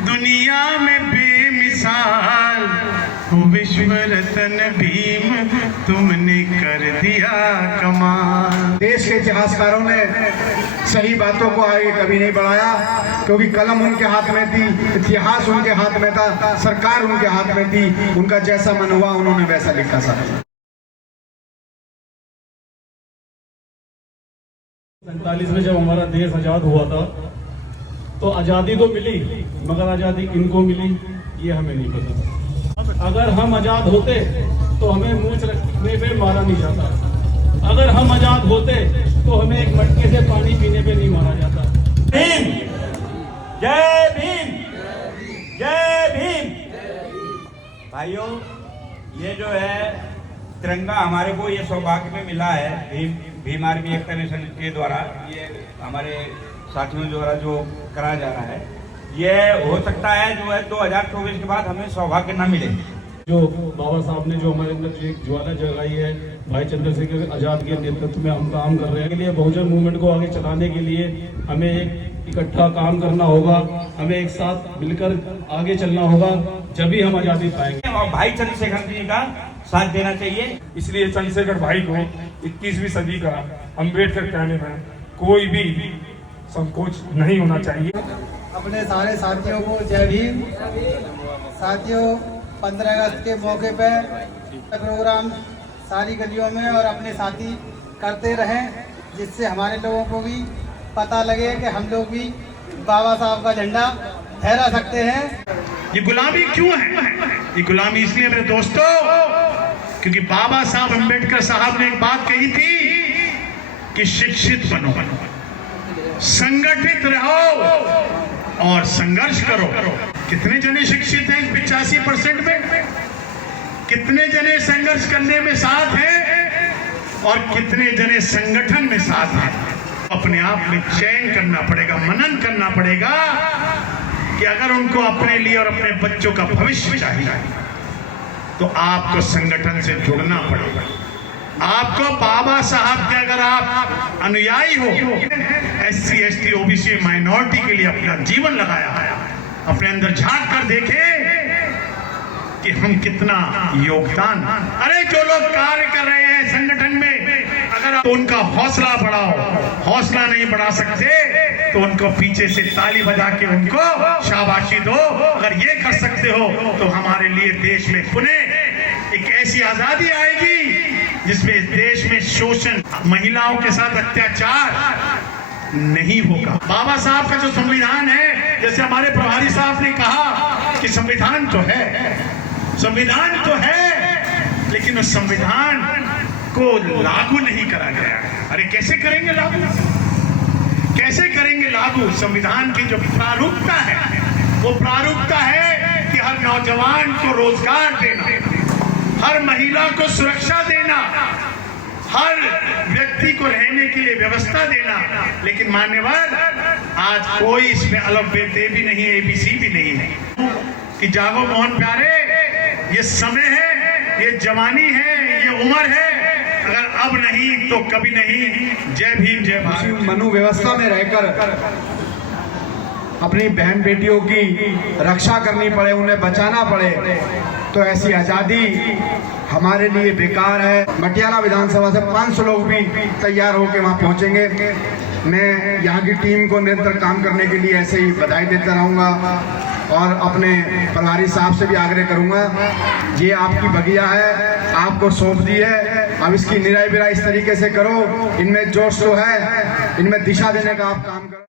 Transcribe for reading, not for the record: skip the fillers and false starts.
दुनिया में बेमिसाल हो विश्व रतन भीम, तुमने कर दिया कमाल। देश के इतिहासकारों ने सही बातों को आगे कभी नहीं बढ़ाया, क्योंकि कलम उनके हाथ में थी, इतिहास उनके हाथ में था, सरकार उनके हाथ में थी। उनका जैसा मन हुआ उन्होंने वैसा लिखा। 47 में जब हमारा देश आजाद हुआ था तो आजादी तो मिली, मगर आजादी किनको मिली ये हमें नहीं पता। अगर हम आजाद होते तो हमें मूंछ रखने पे मारा नहीं जाता। अगर हम आजाद होते तो हमें एक मटके से पानी पीने पे नहीं मारा जाता। भीम, जय भीम, जय भीम। भाइयों, ये जो है तिरंगा हमारे को ये सौभाग्य में मिला है भीम आर्मी एकता नेशन के द्वारा, ये हमारे साथियों द्वारा जो करा जा रहा है। ये हो सकता है जो है 2024 के बाद हमें सौभाग्य न मिले। जो बाबा साहब ने जो हमारे अंदर जो एक ज्वाला जगाई है, भाई चंद्रशेखर आजाद के नेतृत्व में हम काम कर रहे हैं। के लिए बहुजन मूवमेंट को आगे चलाने के लिए हमें एक इकट्ठा काम करना होगा, हमें एक साथ मिलकर आगे चलना होगा, जब भी हम आजादी पाएंगे। और भाई चंद्रशेखर जी का साथ देना चाहिए। इसलिए चंद्रशेखर भाई को 21वीं सदी का अम्बेडकर कहने में कोई भी संकोच नहीं होना चाहिए। अपने सारे साथियों को जय भीम। साथियों, 15 अगस्त के मौके पर प्रोग्राम सारी गलियों में और अपने साथी करते रहें, जिससे हमारे लोगों को भी पता लगे कि हम लोग भी बाबा साहब का झंडा फहरा सकते हैं। ये गुलामी क्यों है? ये गुलामी इसलिए मेरे दोस्तों, क्योंकि बाबा साहब अम्बेडकर साहब ने एक बात कही थी कि शिक्षित बनो, संगठित रहो और संघर्ष करो। कितने जने शिक्षित हैं 85% में? कितने जने संघर्ष करने में साथ हैं और कितने जने संगठन में साथ हैं? अपने आप में चयन करना पड़ेगा, मनन करना पड़ेगा कि अगर उनको अपने लिए और अपने बच्चों का भविष्य चाहिए तो आपको संगठन से जुड़ना पड़ेगा। आपको बाबा साहब के अगर आप अनुयायी हो, SC ST OBC माइनॉरिटी के लिए अपना जीवन लगाया, अपने अंदर झांक कर देखे कि हम कितना योगदान। अरे जो लोग कार्य कर रहे हैं संगठन में, अगर आप उनका हौसला बढ़ाओ, हौसला नहीं बढ़ा सकते तो उनको पीछे से ताली बजा के उनको शाबाशी दो। अगर ये कर सकते हो तो हमारे लिए देश में पुनः एक ऐसी आजादी आएगी जिसमें देश में शोषण, महिलाओं के साथ अत्याचार नहीं होगा। बाबा साहब का जो संविधान है, जैसे हमारे प्रभारी साहब ने कहा कि संविधान तो है, लेकिन उस संविधान को लागू नहीं करा गया। अरे कैसे करेंगे लागू? कैसे करेंगे लागू? संविधान की जो प्रारूपता है, वो प्रारूपता है कि हर नौजवान को रोजगार देना, हर महिला को सुरक्षा देना, हर व्यक्ति को रहने के लिए व्यवस्था देना। लेकिन मान्यवर, आज कोई इसमें अलग बेते भी नहीं, ABC भी नहीं है कि जागो मोहन प्यारे, ये समय है, ये जवानी है, ये उम्र है, अगर अब नहीं तो कभी नहीं। जय भीम, जय भारत। मनु व्यवस्था में रहकर अपनी बहन बेटियों की रक्षा करनी पड़े, उन्हें बचाना पड़े, तो ऐसी आजादी हमारे लिए बेकार है। मटियाला विधानसभा से 500 लोग भी तैयार होकर वहां पहुंचेंगे। मैं यहाँ की टीम को निरंतर काम करने के लिए ऐसे ही बधाई देता रहूंगा और अपने प्रभारी साहब से भी आग्रह करूंगा, ये आपकी बगिया है, आपको सौंप दी है, अब इसकी निराई बिराई इस तरीके से करो, इनमें जोश तो है, इनमें दिशा देने का आप काम करो।